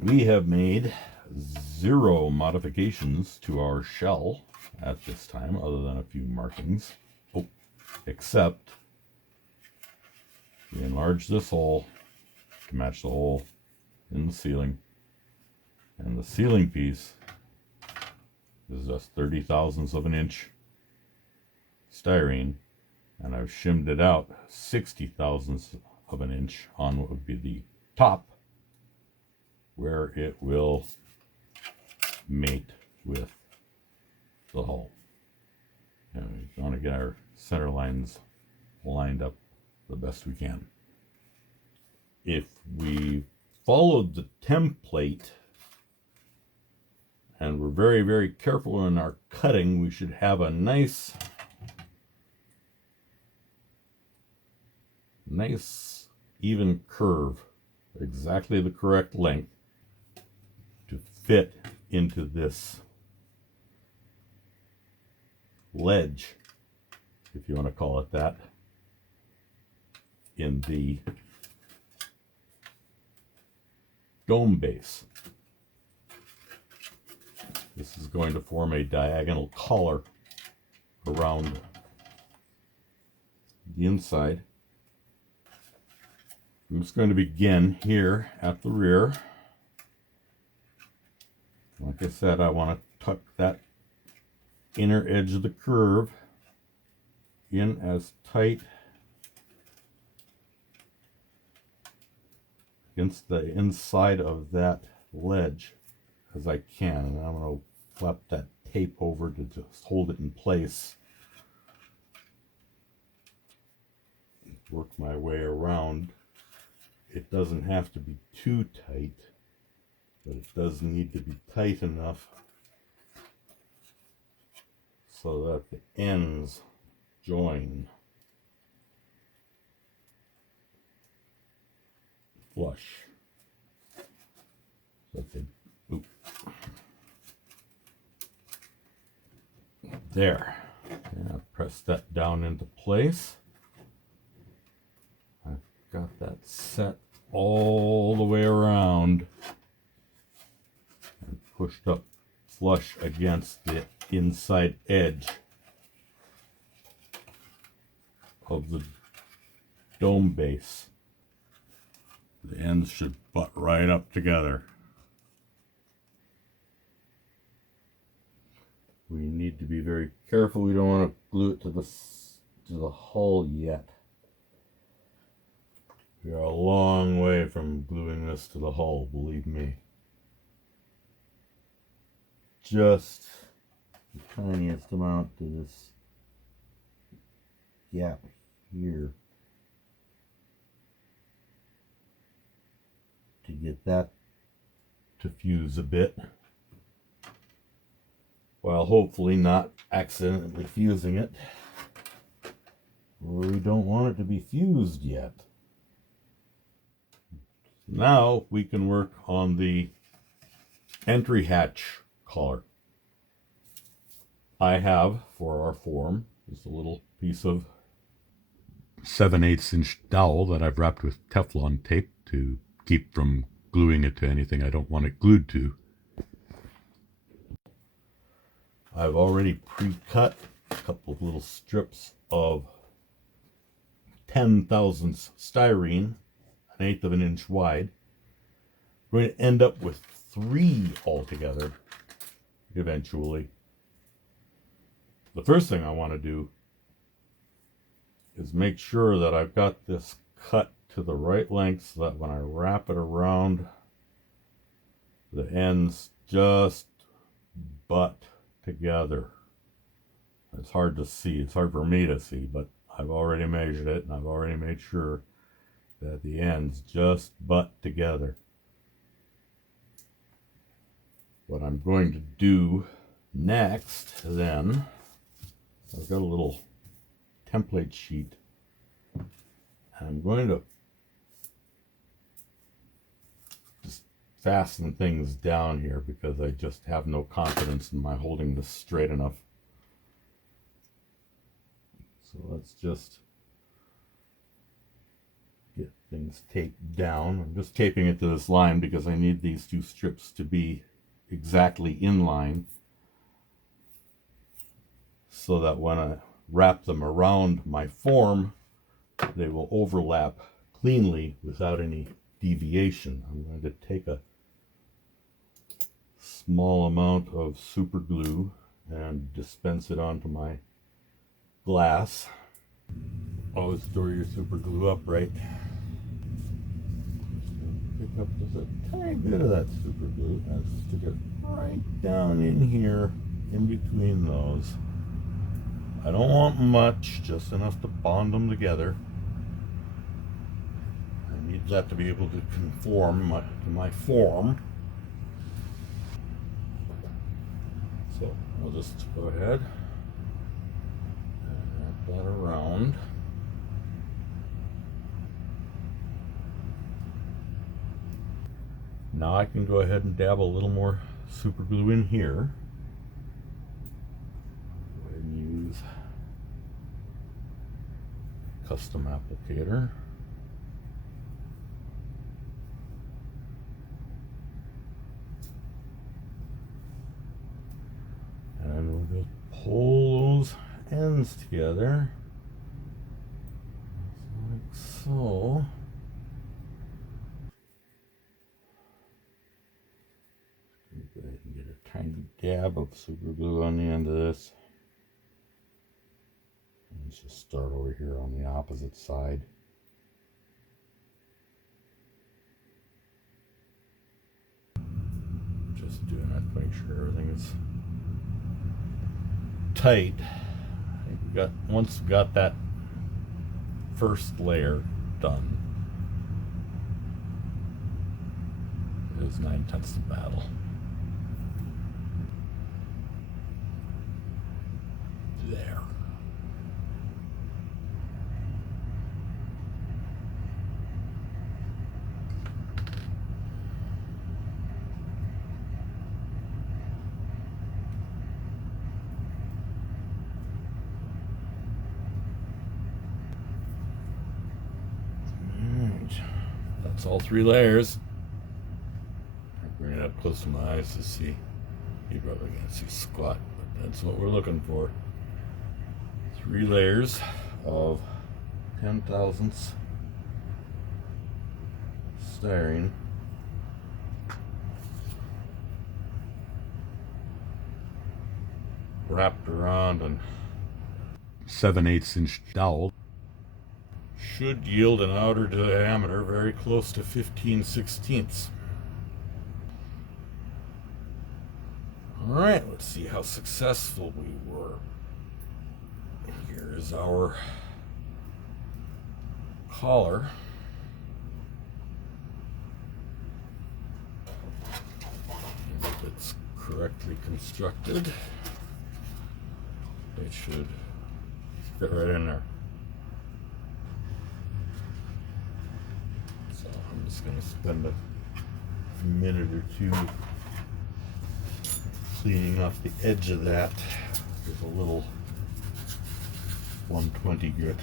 We have made 0 modifications to our shell at this time, other than a few markings. Oh, except we enlarged this hole to match the hole in the ceiling, and the ceiling piece is just 30 thousandths of an inch styrene, and I've shimmed it out 60 thousandths of an inch on what would be the top, where it will mate with the hull. And we want to get our center lines lined up the best we can. If we followed the template and we're very, very careful in our cutting, we should have a nice even curve, exactly the correct length to fit into this ledge, if you want to call it that, in the dome base. This is going to form a diagonal collar around the inside. I'm just going to begin here at the rear. Like I said, I want to tuck that inner edge of the curve in as tight against the inside of that ledge as I can. And I'm going to flap that tape over to just hold it in place. Work my way around. It doesn't have to be too tight, but it does need to be tight enough so that the ends join flush. So there. Yeah, press that down into place. I've got that set all the way around and pushed up flush against the inside edge of the dome base. The ends should butt right up together. We need to be very careful. We don't want to glue it to the hull yet. We are a long way from gluing this to the hull, believe me. Just the tiniest amount to this gap here to get that to fuse a bit, while hopefully not accidentally fusing it. We don't want it to be fused yet. Now we can work on the entry hatch collar. I have, for our form, just a little piece of 7/8 inch dowel that I've wrapped with Teflon tape to keep from gluing it to anything I don't want it glued to. I've already pre-cut a couple of little strips of 10 thousandths styrene, 1/8 of an inch wide. We're going to end up with 3 altogether eventually. The first thing I want to do is make sure that I've got this cut to the right length so that when I wrap it around, the ends just butt together. It's hard to see. It's hard for me to see, but I've already measured it and I've already made sure that the ends just butt together. What I'm going to do next then, I've got a little template sheet. I'm going to just fasten things down here because I just have no confidence in my holding this straight enough. So let's just get things taped down. I'm just taping it to this line because I need these two strips to be exactly in line so that when I wrap them around my form, they will overlap cleanly without any deviation. I'm going to take a small amount of super glue and dispense it onto my glass. Always store your super glue upright. Pick up just a tiny bit of that super glue and stick it right down in here in between those. I don't want much, just enough to bond them together. I need that to be able to conform to my form. So I'll just go ahead and wrap that around. Now I can go ahead and dab a little more super glue in here. Go ahead and use custom applicator. And we'll just pull those ends together like so. Go ahead and get a tiny dab of super glue on the end of this. Let's just start over here on the opposite side. Just doing that to make sure everything is tight. Once we got that first layer done, it was 9/10 the battle. There. That's all 3 layers. Bring it up close to my eyes to see. You probably can't see squat, but that's what we're looking for. 3 layers of 10 thousandths styrene. Wrapped around a 7/8 inch dowel. Should yield an outer diameter very close to 15/16. All right, let's see how successful we were. Here is our collar. If it's correctly constructed, it should fit right in there. So I'm just going to spend a minute or two cleaning off the edge of that with a little 120 grit.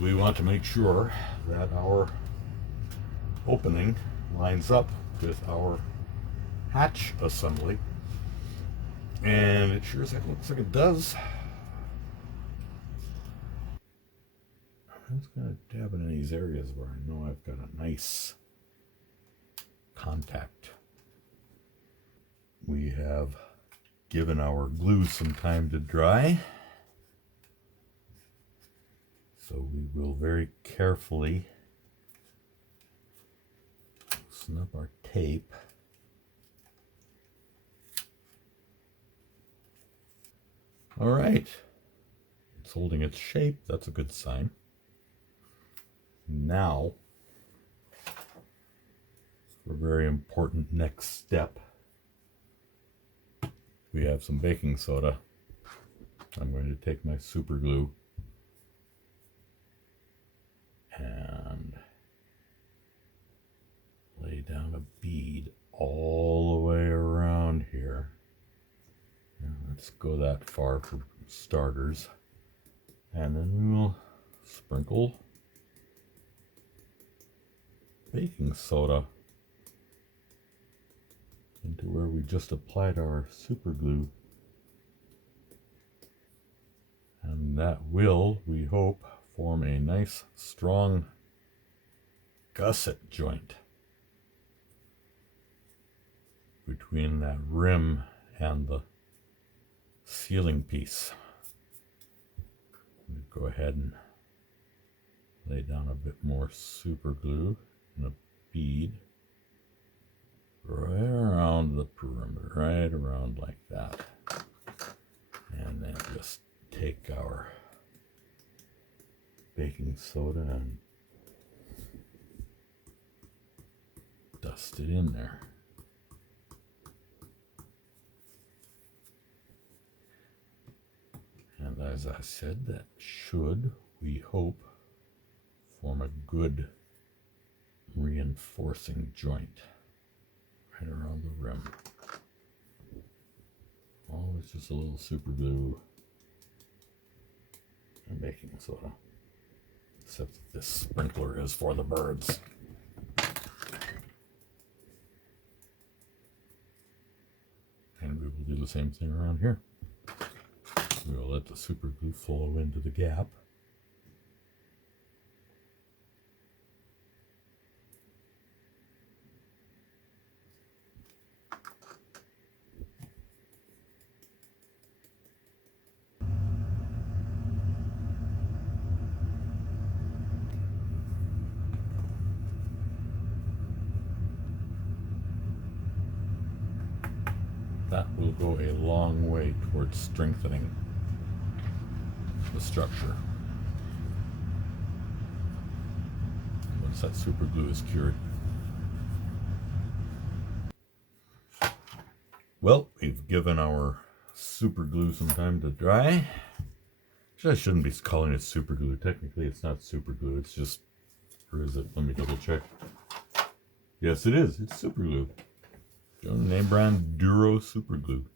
We want to make sure that our opening lines up with our hatch assembly, and it sure as heck looks like it does. I'm just going to dab in these areas where I know I've got a nice contact. We have given our glue some time to dry, so we will very carefully loosen up our tape. All right, it's holding its shape. That's a good sign. Now, for a very important next step, we have some baking soda. I'm going to take my super glue and lay down a bead all the way around here. Let's go that far for starters. And then we will sprinkle baking soda into where we just applied our super glue. And that will, we hope, form a nice strong gusset joint between that rim and the ceiling piece. We'll go ahead and lay down a bit more super glue in a bead right around the perimeter, right around like that. And then just take our baking soda and dust it in there. And as I said, that should, we hope, form a good reinforcing joint right around the rim. Always just a little super glue and baking soda. Except that this sprinkler is for the birds. And we will do the same thing around here. We will let the super glue flow into the gap. That will go a long way towards strengthening the structure. Once that super glue is cured. Well, we've given our super glue some time to dry. Actually, I shouldn't be calling it super glue. Technically, it's not super glue. It's just, or is it? Let me double check. Yes, it is. It's super glue. Name brand Duro super glue.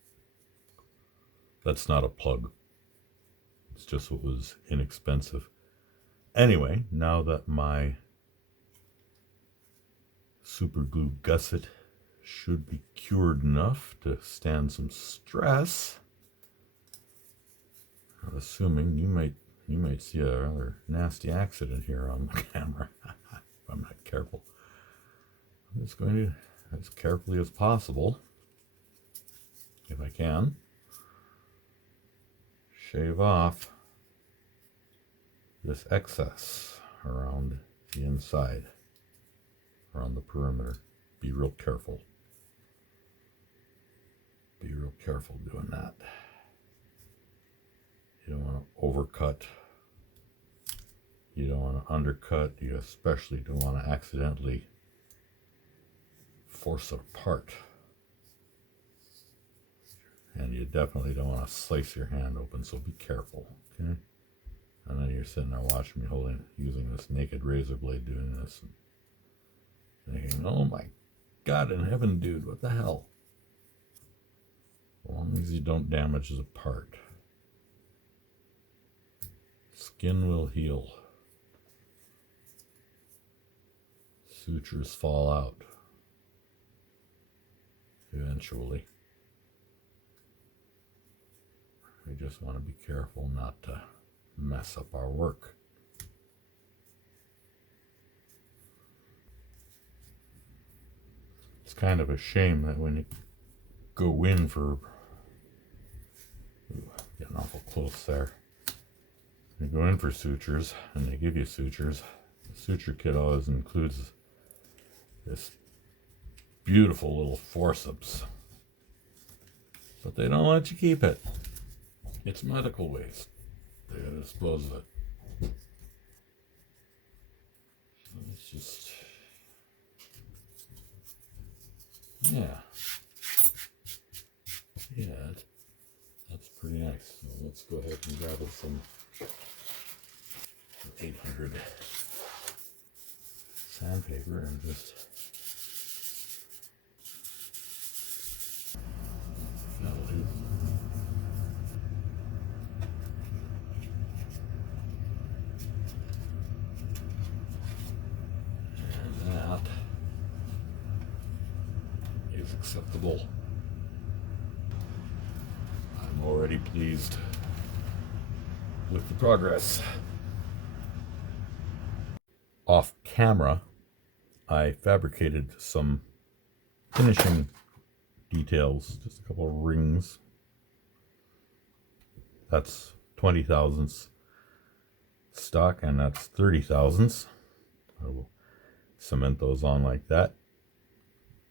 That's not a plug. It's just what was inexpensive. Anyway, now that my super glue gusset should be cured enough to stand some stress, I'm assuming you might see a rather nasty accident here on the camera if I'm not careful. I'm just going to, as carefully as possible, if I can, shave off this excess around the inside, around the perimeter. Be real careful. Be real careful doing that. You don't want to overcut. You don't want to undercut. You especially don't want to accidentally force it apart. And you definitely don't want to slice your hand open, so be careful, okay? And then you're sitting there watching me using this naked razor blade doing this, and thinking, oh my God in heaven, dude, what the hell? As long as you don't damage the part, skin will heal. Sutures fall out eventually. We just want to be careful not to mess up our work. It's kind of a shame that when you go in for, getting awful close there, you go in for sutures and they give you sutures, the suture kit always includes this beautiful little forceps, but they don't let you keep it. It's medical waste. They gotta dispose of it. So it's just, yeah, that's pretty nice. So let's go ahead and grab us some 800 sandpaper and just that'll do. acceptable. I'm already pleased with the progress. Off camera, I fabricated some finishing details, just a couple of rings. That's 20 thousandths stock, and that's 30 thousandths. I will cement those on like that.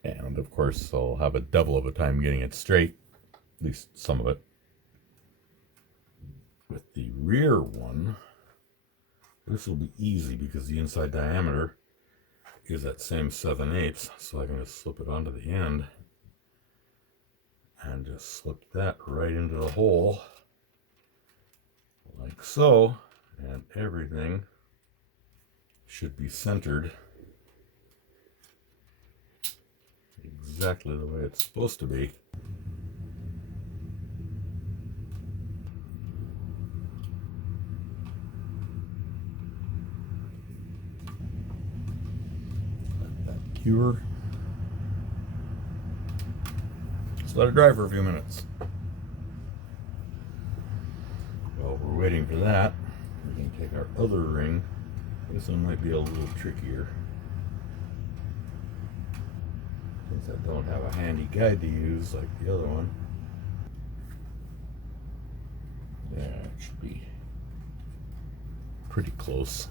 And of course, I'll have a devil of a time getting it straight, at least some of it. With the rear one, this will be easy because the inside diameter is that same 7/8, so I can just slip it onto the end and just slip that right into the hole like so, and everything should be centered exactly the way it's supposed to be. Let that cure. Just let it dry for a few minutes. While we're waiting for that, we can take our other ring. This one might be a little trickier, since I don't have a handy guide to use like the other one. Yeah, it should be pretty close.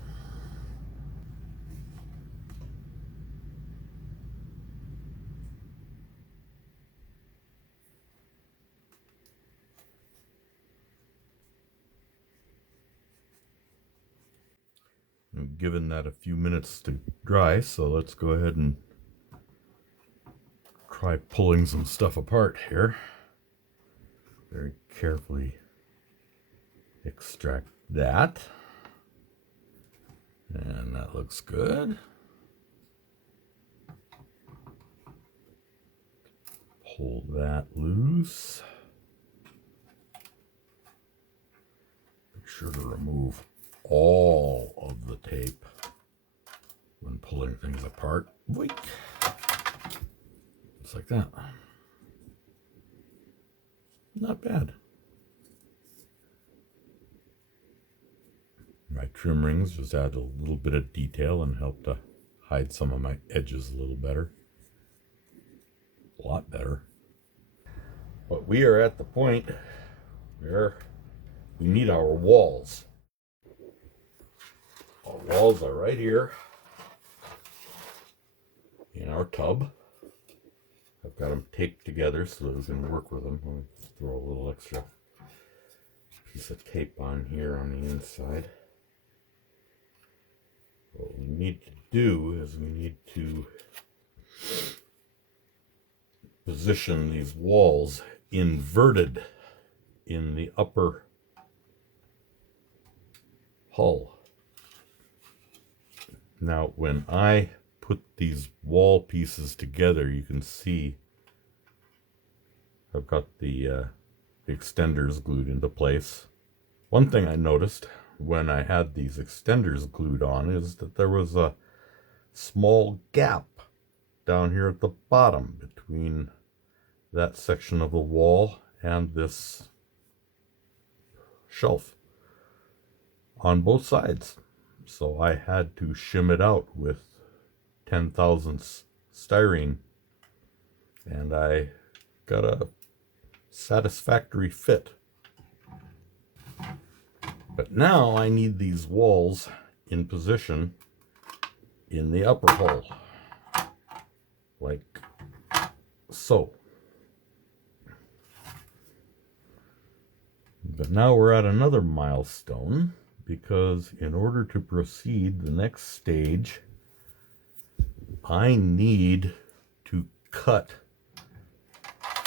I've given that a few minutes to dry, so let's go ahead and try pulling some stuff apart here. Very carefully extract that. And that looks good. Pull that loose. Make sure to remove all of the tape when pulling things apart. Wait. Just like that. Not bad. My trim rings just add a little bit of detail and help to hide some of my edges a little better. A lot better. But we are at the point where we need our walls. Our walls are right here in our tub. I've got them taped together so that we can work with them. I'll throw a little extra piece of tape on here on the inside. What we need to do is we need to position these walls inverted in the upper hull. Now, when I put these wall pieces together, you can see I've got the extenders glued into place. One thing I noticed when I had these extenders glued on is that there was a small gap down here at the bottom between that section of the wall and this shelf on both sides. So I had to shim it out with 10 thousandths styrene, and I got a satisfactory fit. But now I need these walls in position in the upper hull, like so. But now we're at another milestone, because in order to proceed the next stage, I need to cut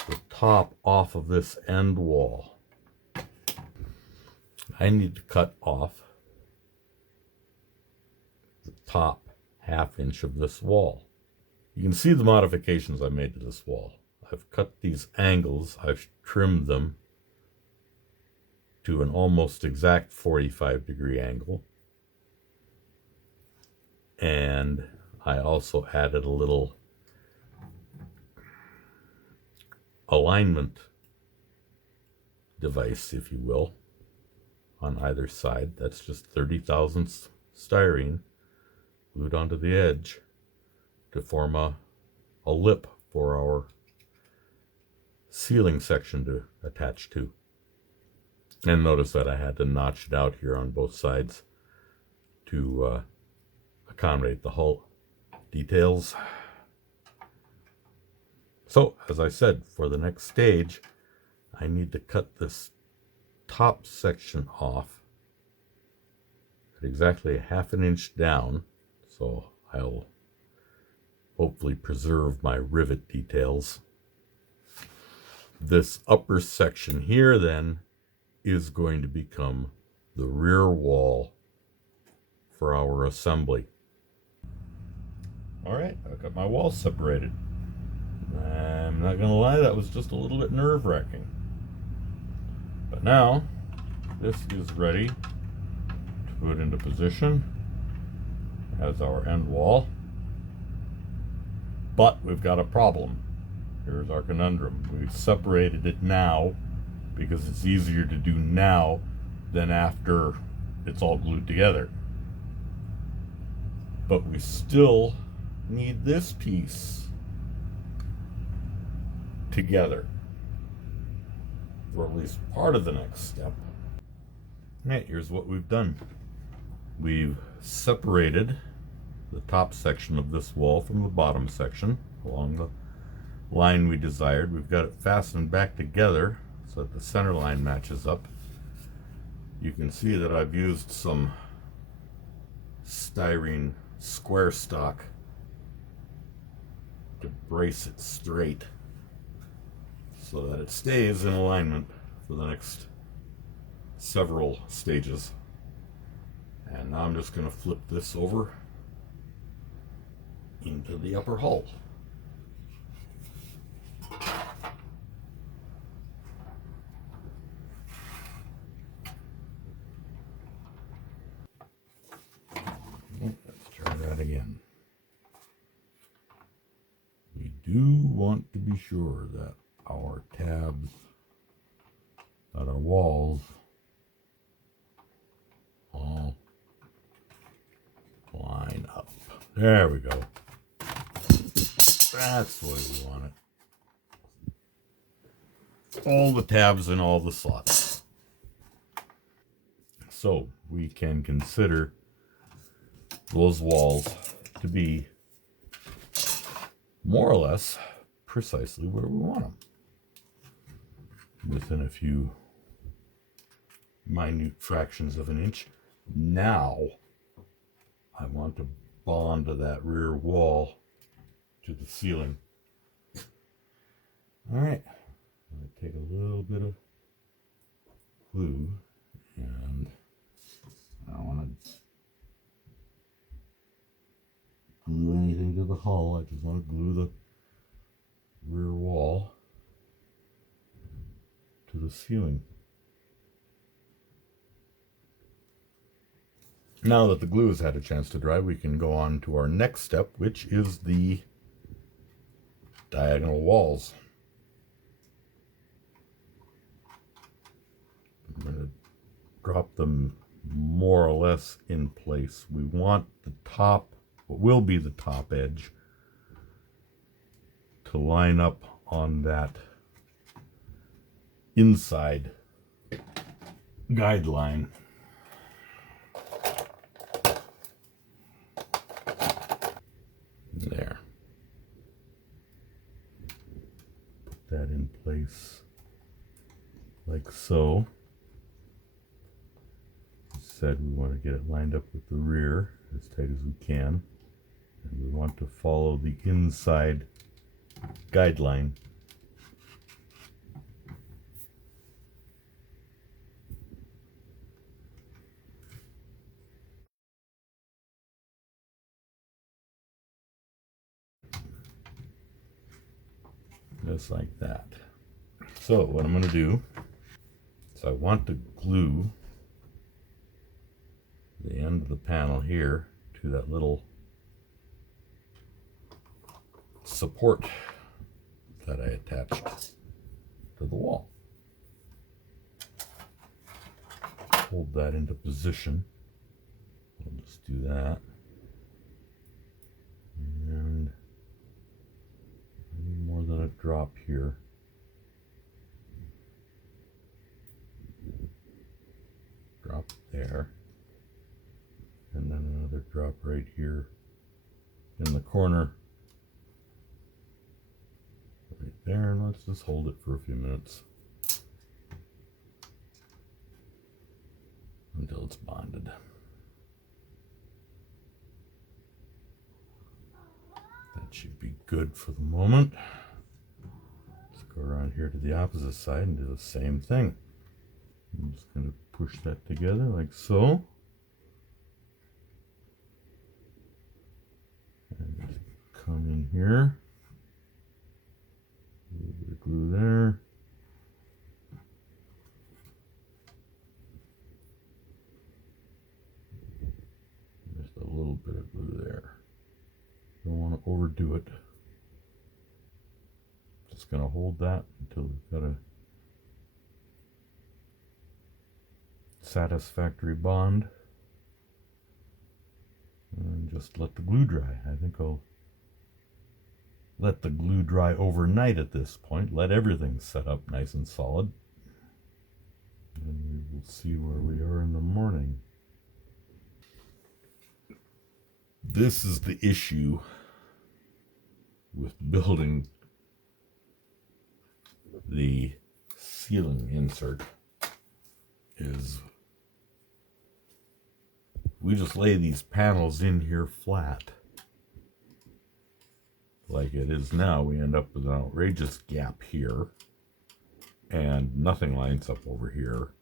the top off of this end wall. I need to cut off the top ½ inch of this wall. You can see the modifications I made to this wall. I've cut these angles, I've trimmed them to an almost exact 45-degree angle. And I also added a little alignment device, if you will, on either side. That's just 30 thousandths styrene glued onto the edge to form a lip for our ceiling section to attach to. And notice that I had to notch it out here on both sides to accommodate the hull details. So, as I said, for the next stage, I need to cut this top section off at exactly 1/2 inch down, so I'll hopefully preserve my rivet details. This upper section here then is going to become the rear wall for our assembly. All right, I've got my walls separated. I'm not gonna lie, that was just a little bit nerve-wracking. But now, this is ready to put into position as our end wall. But we've got a problem. Here's our conundrum. We've separated it now because it's easier to do now than after it's all glued together. But we still need this piece together for at least part of the next step. Alright, here's what we've done. We've separated the top section of this wall from the bottom section along the line we desired. We've got it fastened back together so that the center line matches up. You can see that I've used some styrene square stock to brace it straight so that it stays in alignment for the next several stages. And now I'm just going to flip this over into the upper hull. Let's try that again. We do want to be sure that our tabs, that our walls all line up. There we go. That's the way we want it. All the tabs in all the slots. So we can consider those walls to be more or less precisely where we want them, within a few minute fractions of an inch. Now I want to bond to that rear wall to the ceiling. All right, I'm going to take a little bit of glue, and I don't want to glue anything to the hull. I just want to glue the rear wall to the ceiling. Now that the glue has had a chance to dry, we can go on to our next step, which is the diagonal walls. I'm going to drop them more or less in place. We want the top, what will be the top edge, to line up on that inside guideline. There. Put that in place like so. As said, we want to get it lined up with the rear as tight as we can, and we want to follow the inside guideline. Just like that. So what I'm going to do is I want to glue the end of the panel here to that little support that I attached to the wall. Hold that into position. We'll just do that. And I need more than a drop here. Drop there. And then another drop right here in the corner. Right there, and let's just hold it for a few minutes until it's bonded. That should be good for the moment. Let's go around here to the opposite side and do the same thing. I'm just going to push that together like so. And just come in here. A little bit of glue there. Just a little bit of glue there. Don't want to overdo it. Just going to hold that until we've got a satisfactory bond. And just let the glue dry. I think I'll let the glue dry overnight at this point. Let everything set up nice and solid. And we will see where we are in the morning. This is the issue with building the ceiling insert, is we just lay these panels in here flat. Like it is now, we end up with an outrageous gap here, and nothing lines up over here.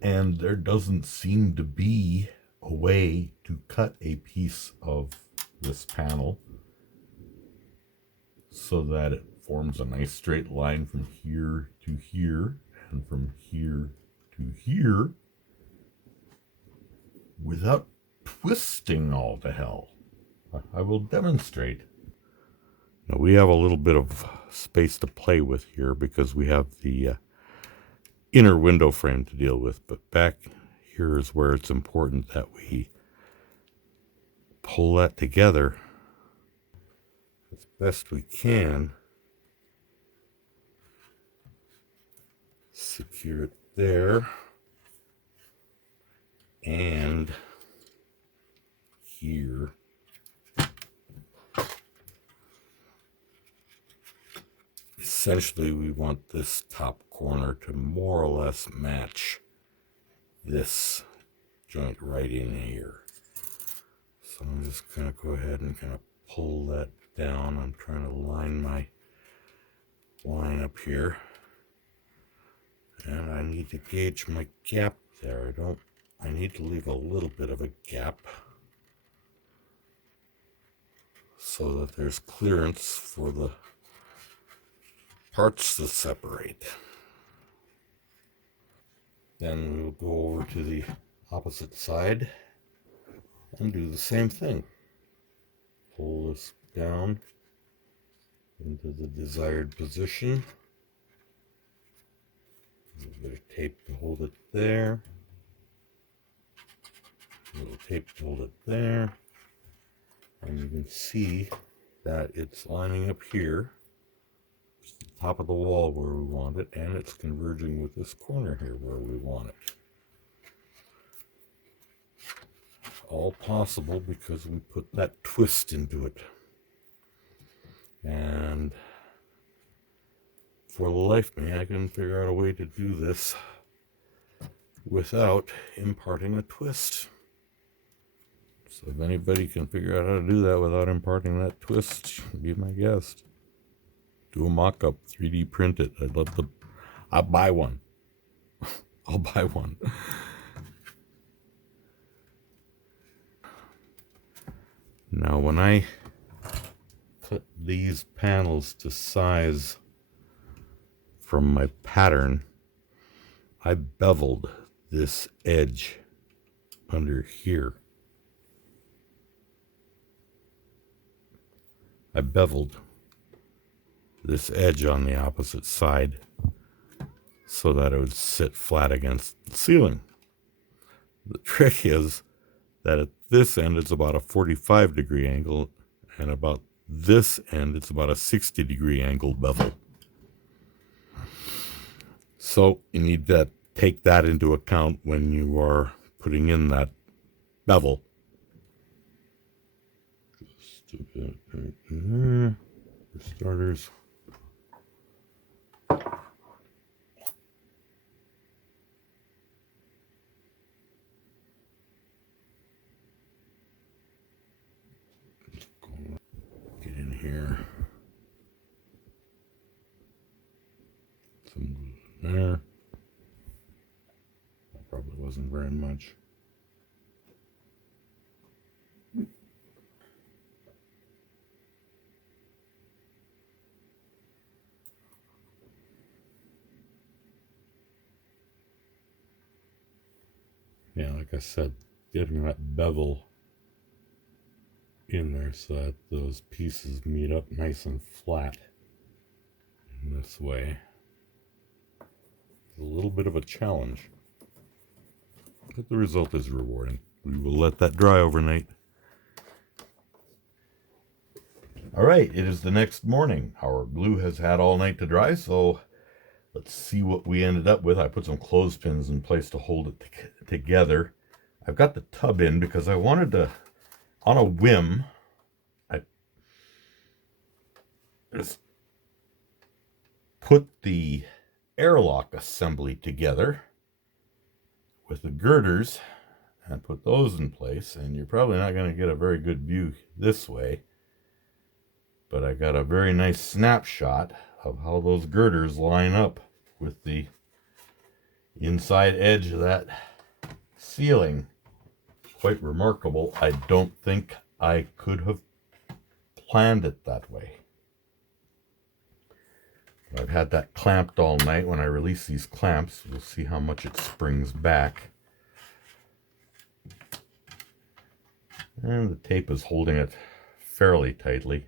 And there doesn't seem to be a way to cut a piece of this panel so that it forms a nice straight line from here to here and from here to here without twisting all to hell. I will demonstrate. Now we have a little bit of space to play with here because we have the inner window frame to deal with, but back here is where it's important that we pull that together as best we can. Secure it there and here. Essentially, we want this top corner to more or less match this joint right in here. So I'm just going to go ahead and kind of pull that down. I'm trying to line my line up here. And I need to gauge my gap there. I need to leave a little bit of a gap so that there's clearance for the parts to separate. Then we'll go over to the opposite side and do the same thing. Pull this down into the desired position. A little bit of tape to hold it there. A little tape to hold it there. And you can see that it's lining up here. It's the top of the wall where we want it, and it's converging with this corner here where we want it. All possible because we put that twist into it. And for the life of me, I couldn't figure out a way to do this without imparting a twist. So if anybody can figure out how to do that without imparting that twist, be my guest. Do a mock-up, 3D print it. I'll buy one. I'll buy one. Now when I put these panels to size from my pattern, I beveled this edge under here. I beveled this edge on the opposite side so that it would sit flat against the ceiling. The trick is that at this end it's about a 45-degree angle, and about this end it's about a 60-degree angle bevel. So you need to take that into account when you are putting in that bevel. Just a bit right there for starters. Get in here. Some glue there. That probably wasn't very much. Yeah, like I said, getting that bevel in there so that those pieces meet up nice and flat in this way is a little bit of a challenge, but the result is rewarding. We will let that dry overnight. All right, it is the next morning. Our glue has had all night to dry, so let's see what we ended up with. I put some clothespins in place to hold it together. I've got the tub in because I wanted to, on a whim, I just put the airlock assembly together with the girders and put those in place. And you're probably not going to get a very good view this way, but I got a very nice snapshot of how those girders line up with the inside edge of that ceiling. Quite remarkable. I don't think I could have planned it that way. I've had that clamped all night. When I release these clamps, we'll see how much it springs back. And the tape is holding it fairly tightly.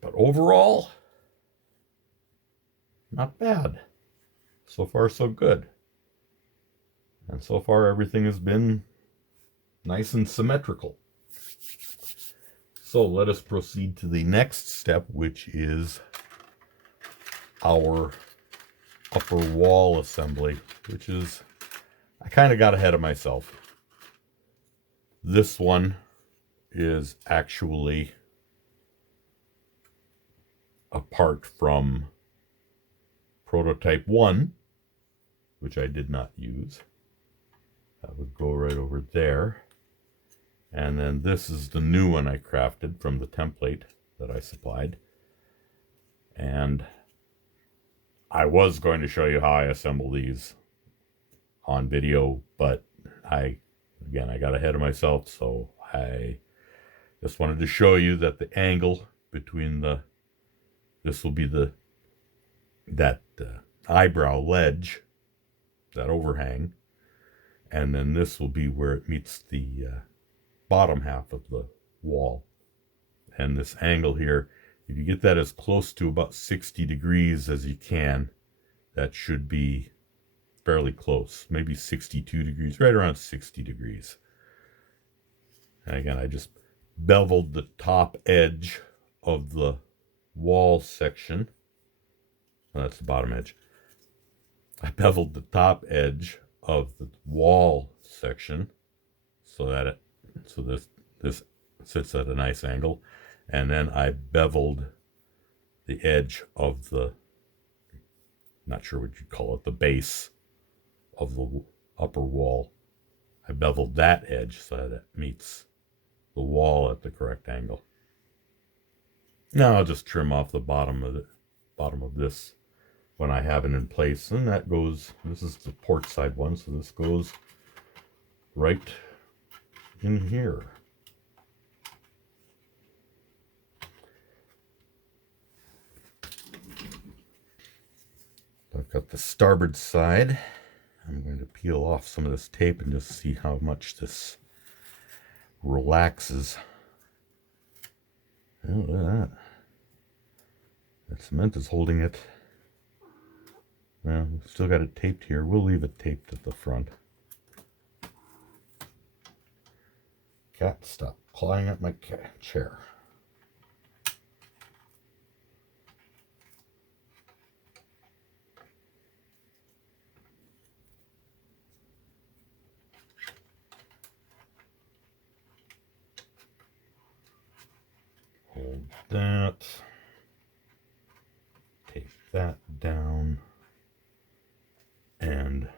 But overall, not bad. So far, so good. And so far, everything has been nice and symmetrical. So let us proceed to the next step, which is our upper wall assembly, which is, I kind of got ahead of myself. This one is actually apart from prototype 1, which I did not use. That would go right over there. And then this is the new one I crafted from the template that I supplied. And I was going to show you how I assemble these on video, but I got ahead of myself, so I just wanted to show you that the angle between this will be that eyebrow ledge, that overhang, and then this will be where it meets the bottom half of the wall. And this angle here, if you get that as close to about 60 degrees as you can, that should be fairly close, maybe 62 degrees, right around 60 degrees. And again, I just beveled the top edge of the wall section. That's the bottom edge. I beveled the top edge of the wall section so that this sits at a nice angle, and then I beveled the edge of the, not sure what you'd call it, the base of the upper wall. I beveled that edge so that it meets the wall at the correct angle. Now I'll just trim off the bottom of this when I have it in place, and that goes, this is the port side one, so this goes right in here. I've got the starboard side. I'm going to peel off some of this tape and just see how much this relaxes. Oh, look at that. That cement is holding it. Well, we've still got it taped here. We'll leave it taped at the front. Cat, stop clawing at my chair. Hold that. Take that down. And,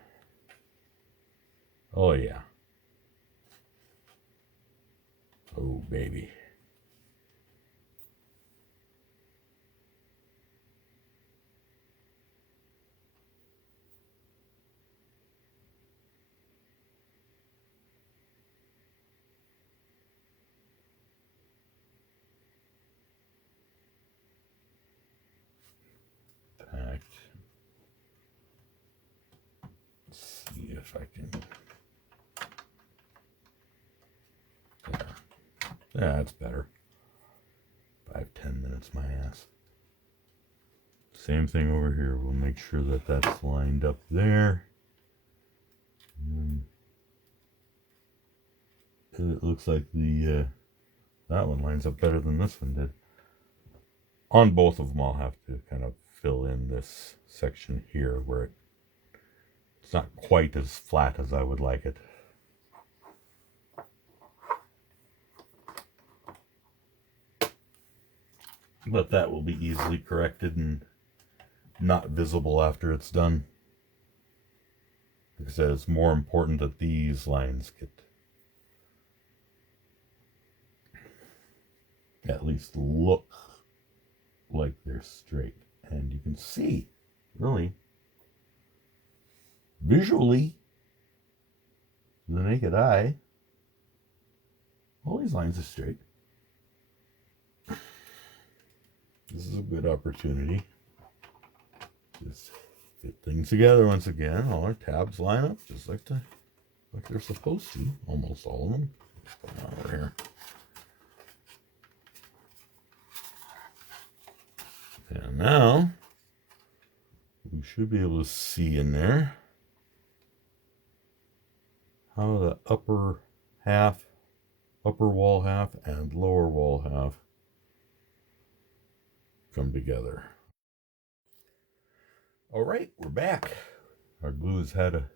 oh yeah. Oh baby. Packed. Let's see if I can. There. Yeah, that's better. 5-10 minutes, my ass. Same thing over here. We'll make sure that that's lined up there. And it looks like the that one lines up better than this one did. On both of them, I'll have to kind of fill in this section here where it's not quite as flat as I would like it. But that will be easily corrected and not visible after it's done. Because it's more important that these lines get at least look like they're straight. And you can see, really, visually, to the naked eye, all these lines are straight. This is a good opportunity. Just get things together once again. All our tabs line up just like they're supposed to. Almost all of them. What's going on over here? And now we should be able to see in there how the upper wall half and lower wall half come together. All right, we're back. Our glue's had a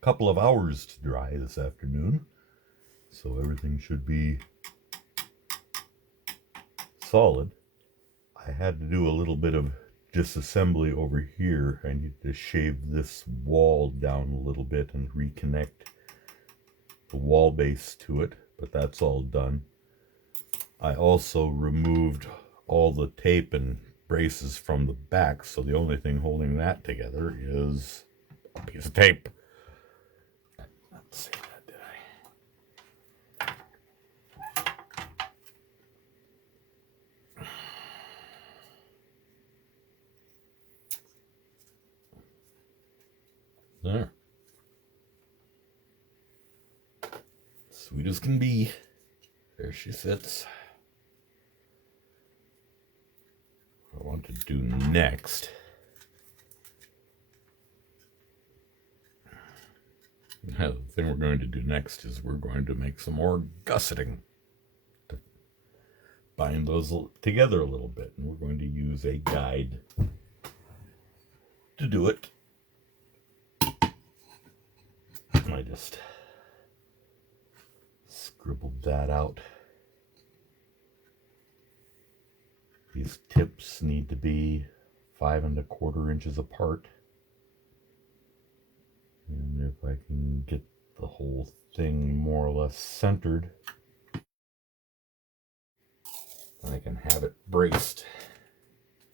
couple of hours to dry this afternoon, so everything should be solid. I had to do a little bit of disassembly over here. I need to shave this wall down a little bit and reconnect the wall base to it, but that's all done. I also removed all the tape and braces from the back, so the only thing holding that together is a piece of tape. Let's see that, did I? There. Sweet as can be. There she sits. What I want to do next the thing we're going to do next is we're going to make some more gusseting to bind those together a little bit, and we're going to use a guide to do it. I just scribbled that out. These tips need to be 5 1/4 inches apart. And if I can get the whole thing more or less centered, I can have it braced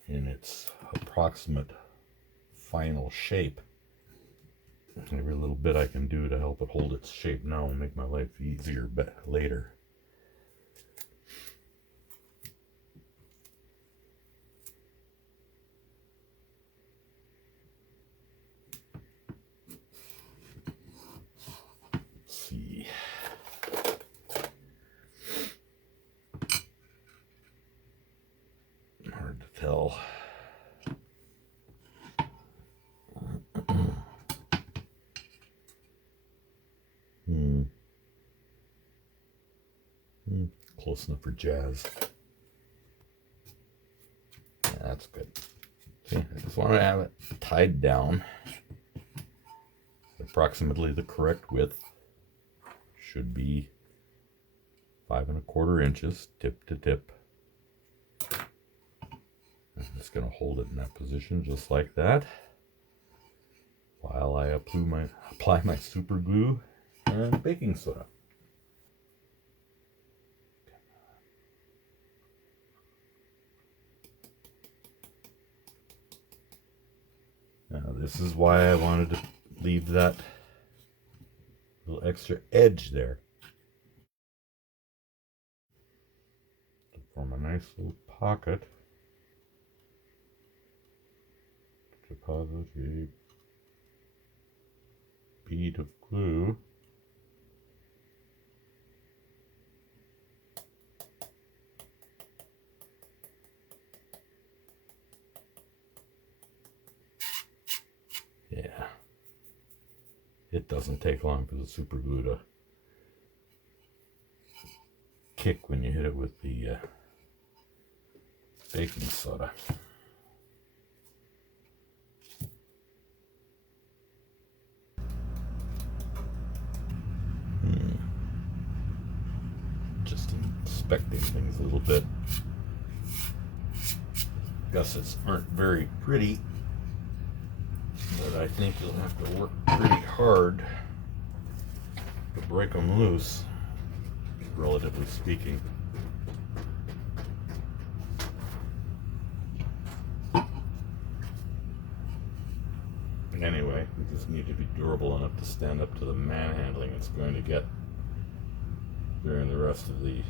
in its approximate final shape. Every little bit I can do to help it hold its shape now will make my life easier later. Let's see. Hard to tell. close enough for jazz. Yeah, that's good. See, I just want to have it tied down approximately the correct width. Should be 5¼ inches tip to tip. I'm just going to hold it in that position just like that while I apply my super glue and baking soda. Now this is why I wanted to leave that little extra edge there to form a nice little pocket to deposit a bead of glue. Yeah, it doesn't take long for the super glue to kick when you hit it with the baking soda. Just inspecting things a little bit. Gussets aren't very pretty, but I think you'll have to work pretty hard to break them loose, relatively speaking. But anyway, we just need to be durable enough to stand up to the manhandling it's going to get during the rest of the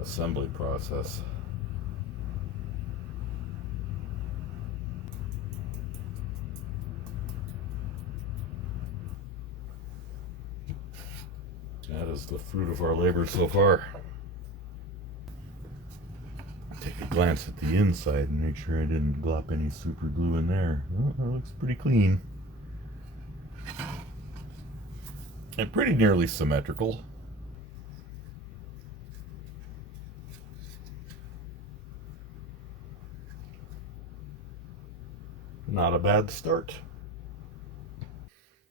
assembly process. That is the fruit of our labor so far. Take a glance at the inside and make sure I didn't glop any super glue in there. Oh, that looks pretty clean. And pretty nearly symmetrical. Not a bad start.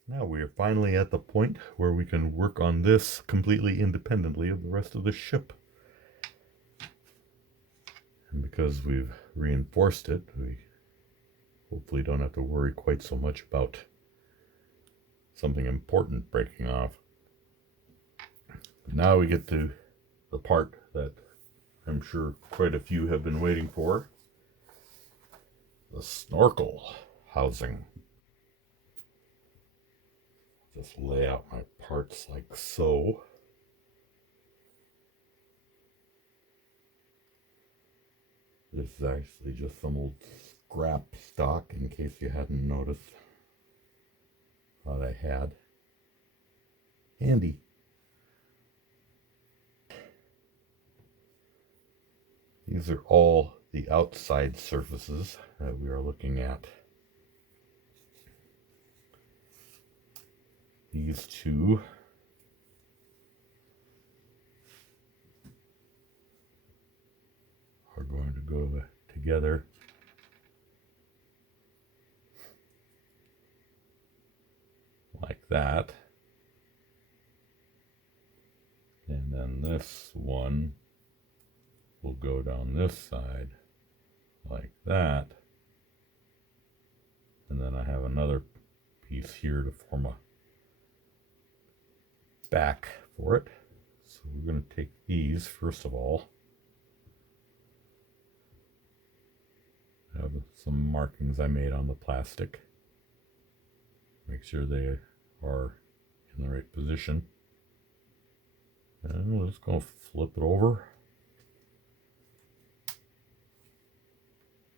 Now we are finally at the point where we can work on this completely independently of the rest of the ship. And because we've reinforced it, we hopefully don't have to worry quite so much about something important breaking off. But now we get to the part that I'm sure quite a few have been waiting for. The snorkel housing. Just lay out my parts like so. This is actually just some old scrap stock, in case you hadn't noticed. Thought I had. Handy. These are all the outside surfaces that we are looking at. These two are going to go together like that. And then this one will go down this side like that. And then I have another piece here to form a back for it. So we're going to take these first of all. I have some markings I made on the plastic. Make sure they are in the right position. And we're just going to flip it over.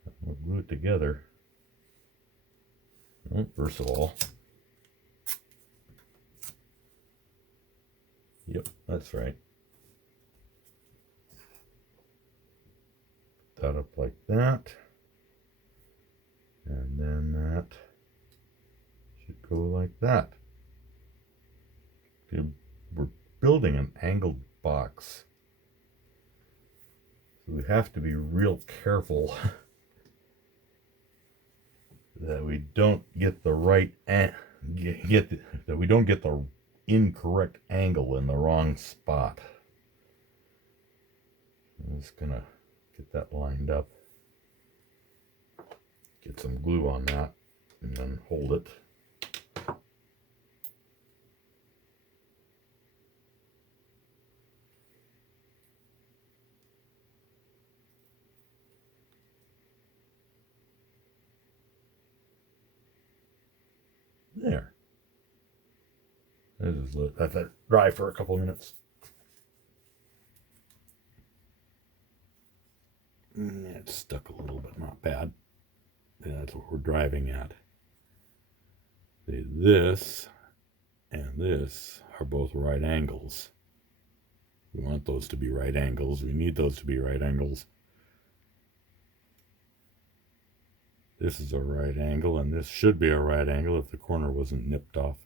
And we'll glue it together. Well, first of all, yep, that's right. Put that up like that. And then that should go like that. We're building an angled box. We have to be real careful that we don't get the right that we don't get the incorrect angle in the wrong spot. I'm just gonna get that lined up, get some glue on that, and then hold it. There. Let that dry for a couple of minutes. It's stuck a little bit, not bad. That's what we're driving at. This and this are both right angles. We want those to be right angles. We need those to be right angles. This is a right angle, and this should be a right angle if the corner wasn't nipped off.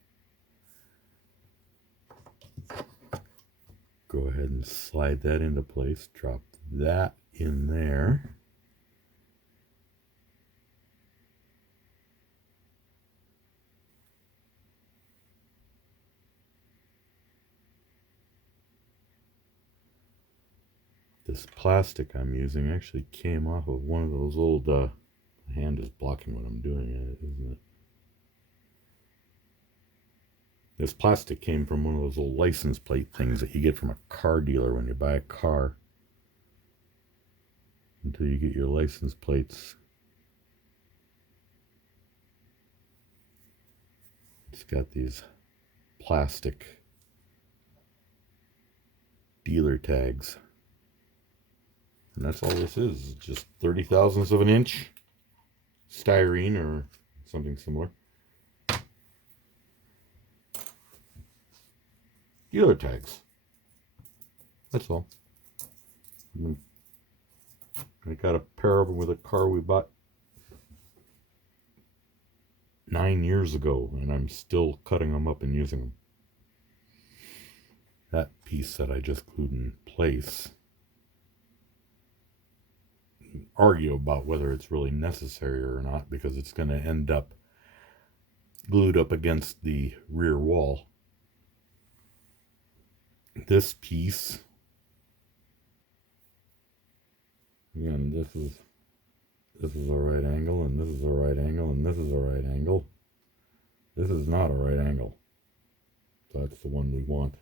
Go ahead and slide that into place. Drop that in there. This plastic I'm using actually came off of one of those old, the hand is blocking what I'm doing, isn't it? This plastic came from one of those old license plate things that you get from a car dealer when you buy a car. Until you get your license plates. It's got these plastic dealer tags. And that's all this is, just 30 thousandths of an inch styrene or something similar. Dealer tags. That's all. I got a pair of them with a car we bought 9 years ago, and I'm still cutting them up and using them. That piece that I just glued in place, argue about whether it's really necessary or not, because it's going to end up glued up against the rear wall. This piece, again, this is a right angle, and this is a right angle, and this is a right angle. This is not a right angle. So that's the one we want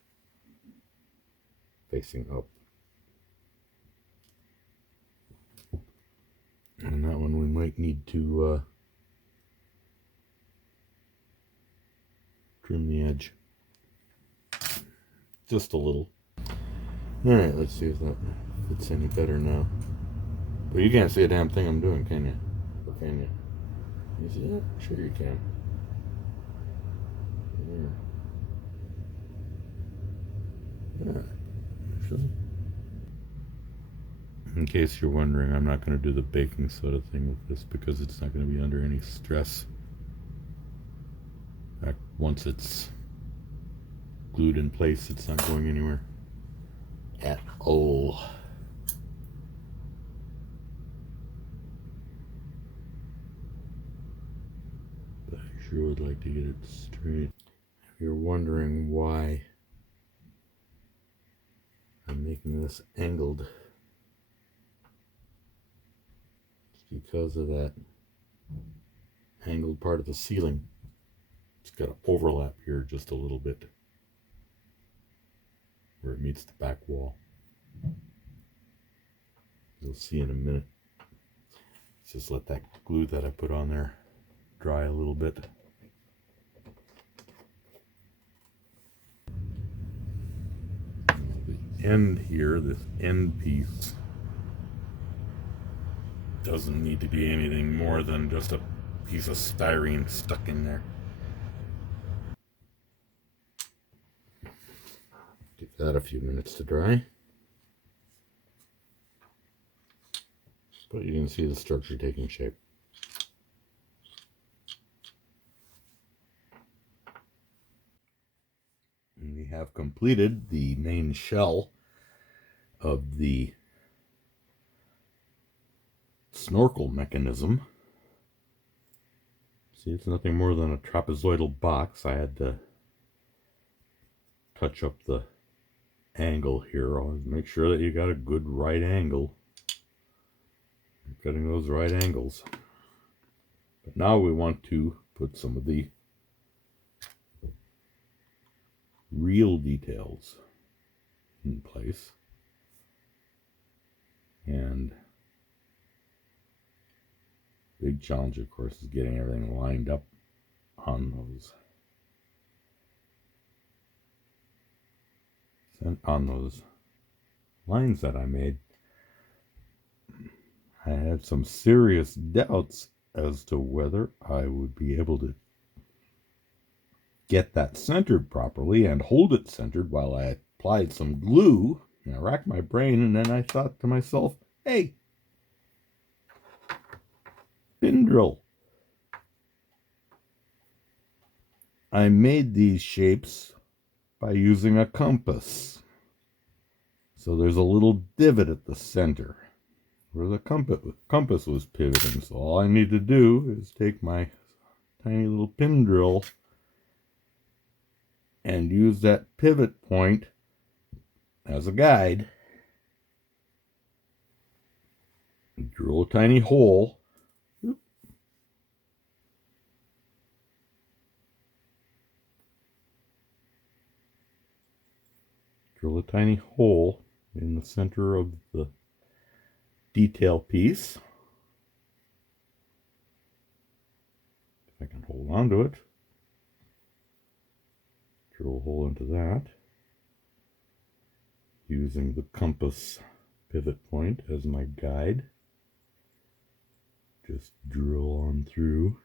facing up. And that one we might need to trim the edge just a little. Alright, let's see if that fits any better now. But you can't see a damn thing I'm doing, can you? Or can you? You see that? Sure you can. Yeah. Sure. In case you're wondering, I'm not going to do the baking soda thing with this because it's not going to be under any stress. In fact, once it's glued in place, it's not going anywhere at all. But I sure would like to get it straight. If you're wondering why I'm making this angled, it's because of that angled part of the ceiling. It's got to overlap here just a little bit where it meets the back wall. You'll see in a minute. Let's just let that glue that I put on there dry a little bit. The end here, this end piece, doesn't need to be anything more than just a piece of styrene stuck in there. Give that a few minutes to dry. But you can see the structure taking shape. And we have completed the main shell of the snorkel mechanism. See, it's nothing more than a trapezoidal box. I had to touch up the angle here. Always make sure that you got a good right angle. You're cutting those right angles. But now we want to put some of the real details in place. And big challenge, of course, is getting everything lined up on those lines that I made. I had some serious doubts as to whether I would be able to get that centered properly and hold it centered while I applied some glue. And I racked my brain, and then I thought to myself, hey, pin drill. I made these shapes by using a compass. So there's a little divot at the center where the compass was pivoting. So all I need to do is take my tiny little pin drill and use that pivot point as a guide. Drill a tiny hole. Drill a tiny hole in the center of the detail piece. If I can hold on to it. Drill a hole into that. Using the compass pivot point as my guide. Just drill on through.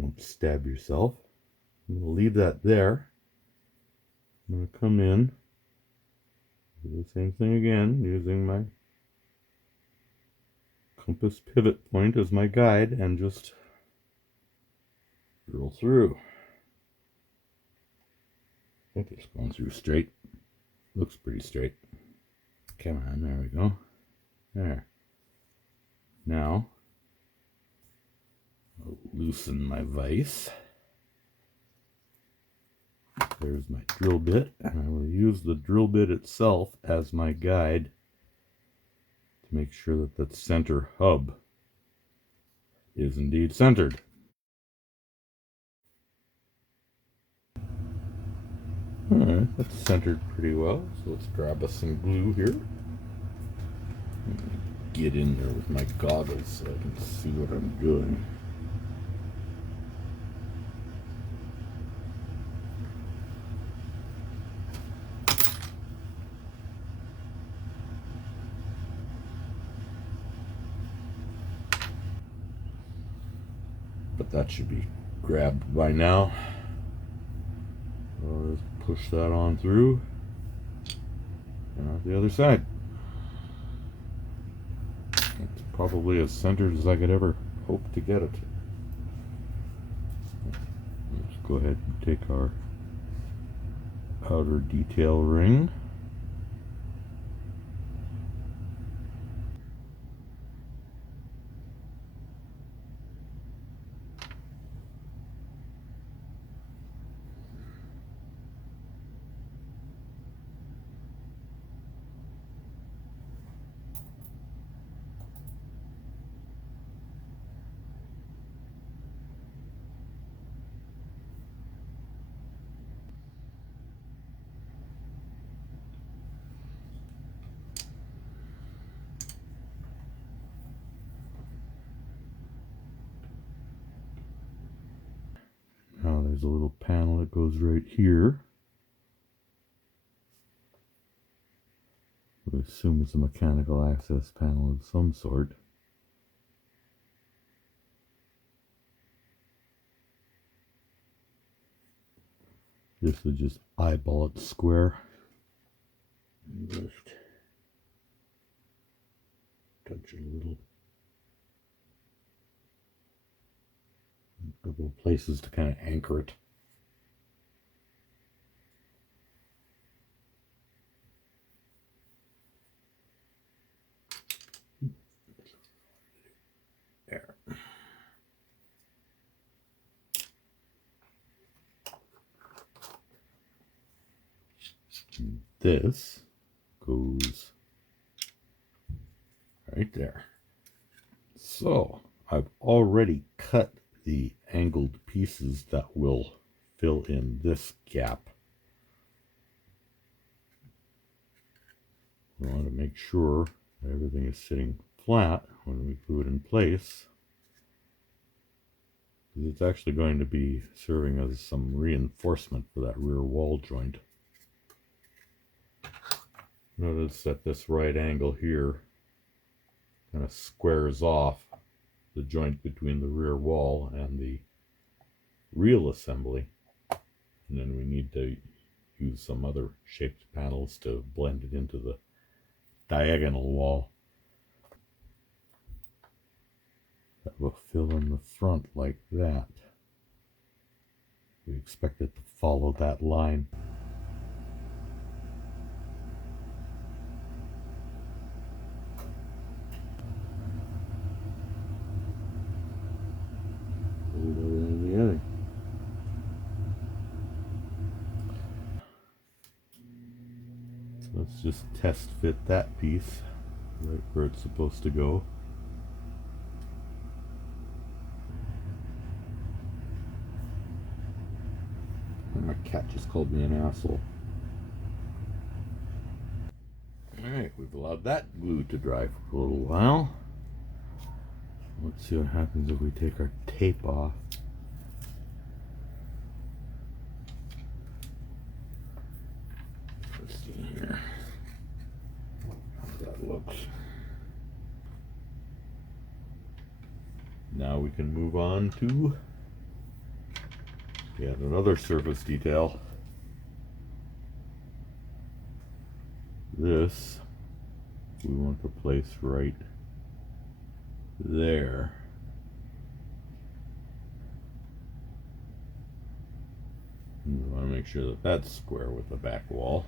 Don't stab yourself. I'm going to leave that there. I'm going to come in, do the same thing again, using my compass pivot point as my guide, and just drill through. I think it's going through straight. Looks pretty straight. Come on, there we go. There. Now, I'll loosen my vise. There's my drill bit, and I will use the drill bit itself as my guide to make sure that that center hub is indeed centered. Alright, that's centered pretty well, so let's grab us some glue here. Get in there with my goggles so I can see what I'm doing. But that should be grabbed by now. So let's push that on through and out the other side. It's probably as centered as I could ever hope to get it. Let's go ahead and take our outer detail ring. Now there's a little panel that goes right here. I assume it's a mechanical access panel of some sort. This would just eyeball it square. And just touch it a little. A couple of places to kind of anchor it. This goes right there. So I've already cut the angled pieces that will fill in this gap. We want to make sure that everything is sitting flat when we glue it in place, because it's actually going to be serving as some reinforcement for that rear wall joint. Notice that this right angle here kind of squares off the joint between the rear wall and the real assembly, and then we need to use some other shaped panels to blend it into the diagonal wall. That will fill in the front like that. We expect it to follow that line. Let's just test fit that piece right where it's supposed to go. And my cat just called me an asshole. Alright, we've allowed that glue to dry for a little while. Let's see what happens if we take our tape off. Let's see here how that looks. Now we can move on to yet another surface detail. This we want to place right there. And we want to make sure that that's square with the back wall.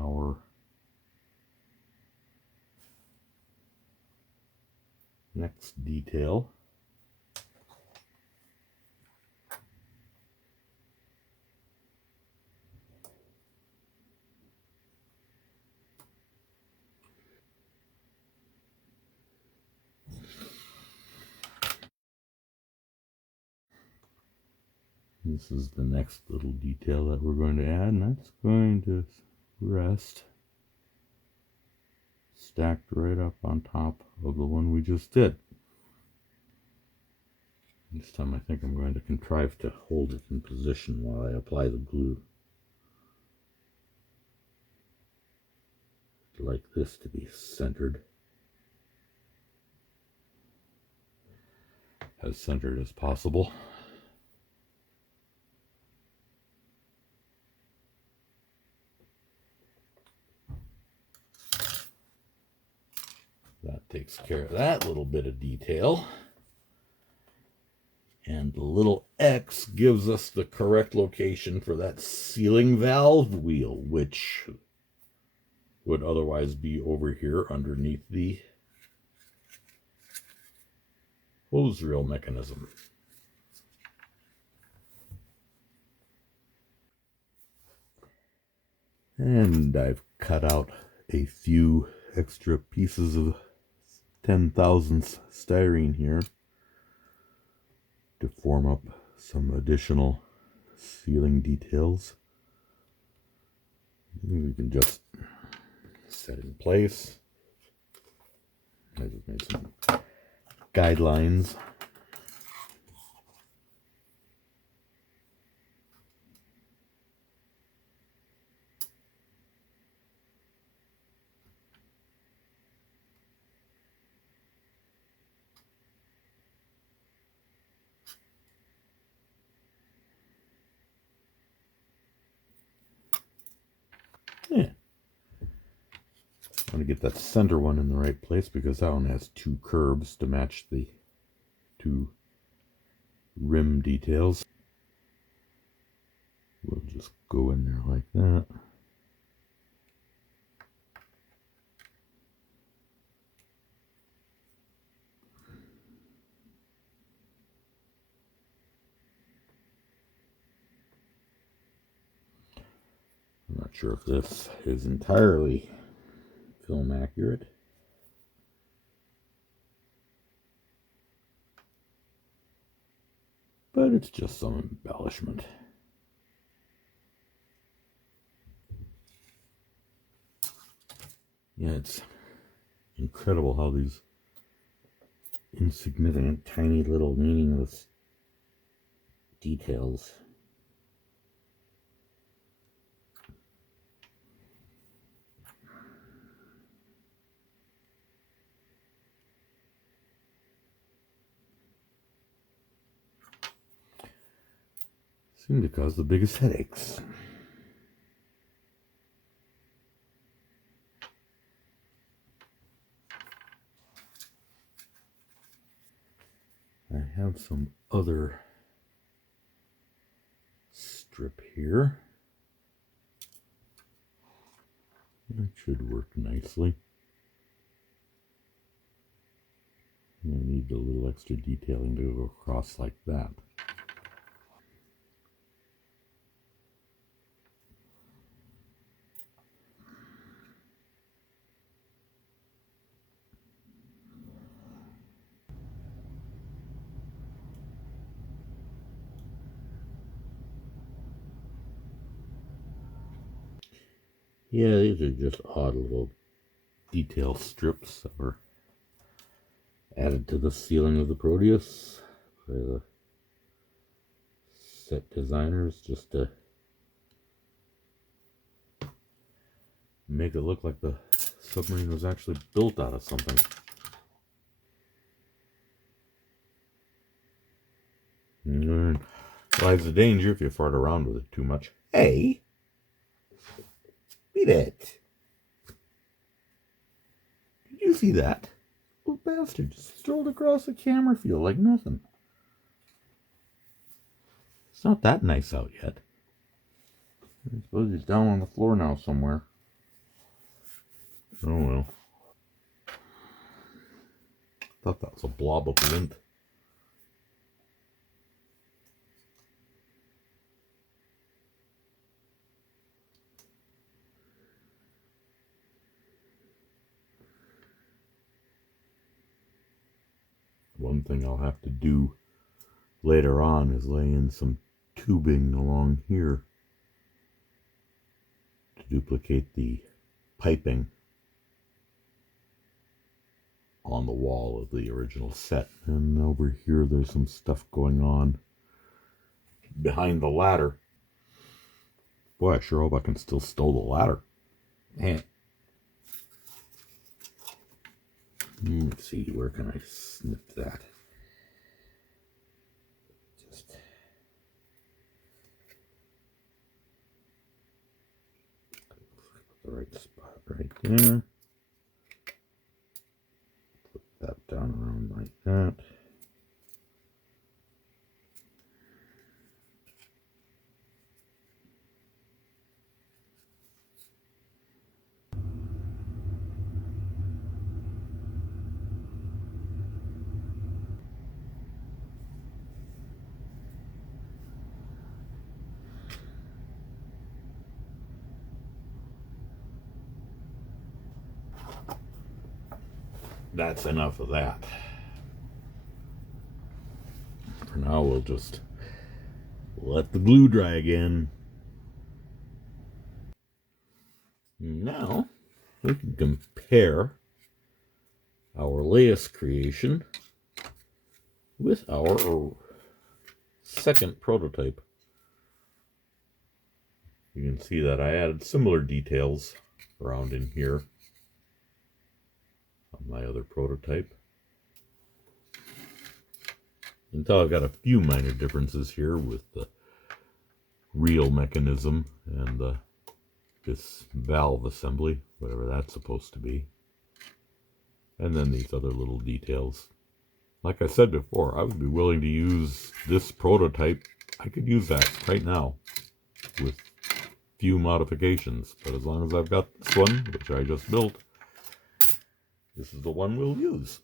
Our next detail this is the next little detail that we're going to add, and that's going to rest stacked right up on top of the one we just did. This time I think I'm going to contrive to hold it in position while I apply the glue. I'd like this to be centered. As centered as possible. That takes care of that little bit of detail. And the little X gives us the correct location for that sealing valve wheel, which would otherwise be over here underneath the hose reel mechanism. And I've cut out a few extra pieces of 10,000ths styrene here to form up some additional sealing details. We can just set in place. I just made some guidelines. Yeah. I want to get that center one in the right place because that one has two curbs to match the two rim details. We'll just just go in there like that. I'm not sure if this is entirely film accurate. But it's just some embellishment. Yeah, it's incredible how these insignificant, tiny little meaningless details seem to cause the biggest headaches. I have some other strip here. That should work nicely. I need a little extra detailing to go across like that. Yeah, these are just odd little detail strips that were added to the ceiling of the Proteus by the set designers just to make it look like the submarine was actually built out of something. And lies the danger if you fart around with it too much. Hey! Beat it! Did you see that? Little bastard just strolled across the camera field like nothing. It's not that nice out yet. I suppose he's down on the floor now somewhere. Oh well. Thought that was a blob of lint. One thing I'll have to do later on is lay in some tubing along here to duplicate the piping on the wall of the original set. And over here there's some stuff going on behind the ladder. Boy, I sure hope I can still stow the ladder. Man. Let's see, where can I snip that? Just put the right spot right there. Put that down around like that. That's enough of that. For now, we'll just let the glue dry again. Now, we can compare our latest creation with our second prototype. You can see that I added similar details around in here on my other prototype. Until I've got a few minor differences here with the reel mechanism and this valve assembly, whatever that's supposed to be. And then these other little details. Like I said before, I would be willing to use this prototype. I could use that right now with few modifications. But as long as I've got this one, which I just built, this is the one we'll use.